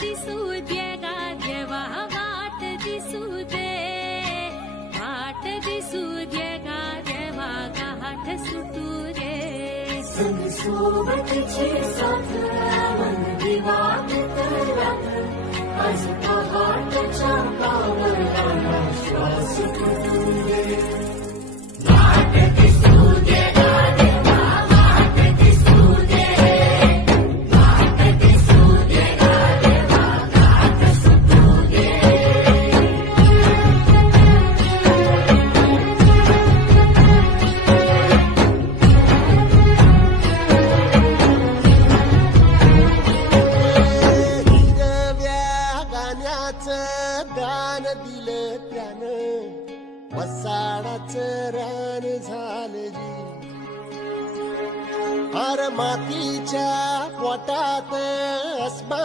दिसू दे गा देवा वाट दिसू दे, वाट दिसू दे गा देवा गाठ सुटू रे. संग सोबतची साथ मन दिवात रात, आज पहाटच्या पावलाला श्वास फुटू दे. वाट दिसू दे गा देवा वाट दिसू दे, वाट दिसू दे गा देवा गाठ सुटू दे. दान दिलं त्यानं वसाडाचं रान झालं जी. अर मातीच्या पोटात अस्मा